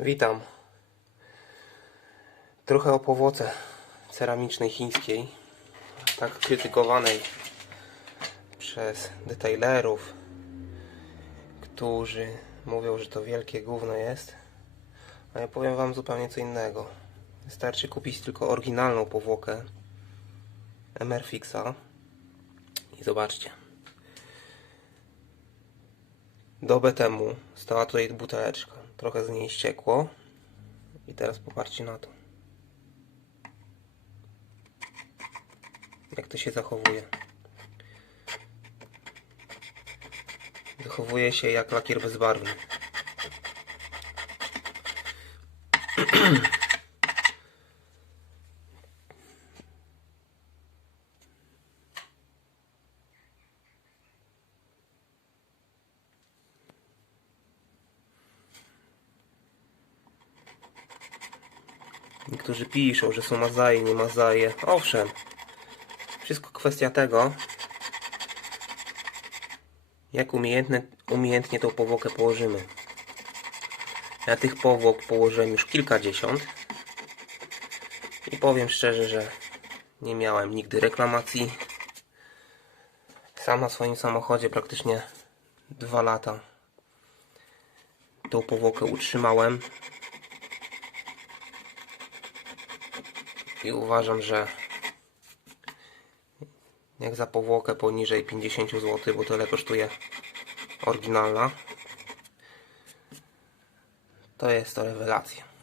Witam. Trochę o powłoce ceramicznej chińskiej, tak krytykowanej przez detailerów, którzy mówią, że to wielkie gówno jest. A ja powiem Wam zupełnie co innego. Wystarczy kupić tylko oryginalną powłokę MR Fixa i zobaczcie. Dobę temu stała tutaj buteleczka. Trochę z niej ściekło. I teraz popatrzcie na to. Jak to się zachowuje. Zachowuje się jak lakier bezbarwny. Niektórzy piszą, że są mazaje, nie mazaje. Owszem, wszystko kwestia tego, jak umiejętne, umiejętnie tą powłokę położymy. Ja tych powłok położyłem już kilkadziesiąt i powiem szczerze, że nie miałem nigdy reklamacji. Sam na swoim samochodzie praktycznie dwa lata tą powłokę utrzymałem. I uważam, że jak za powłokę poniżej 50 zł, bo tyle kosztuje oryginalna, to jest to rewelacja.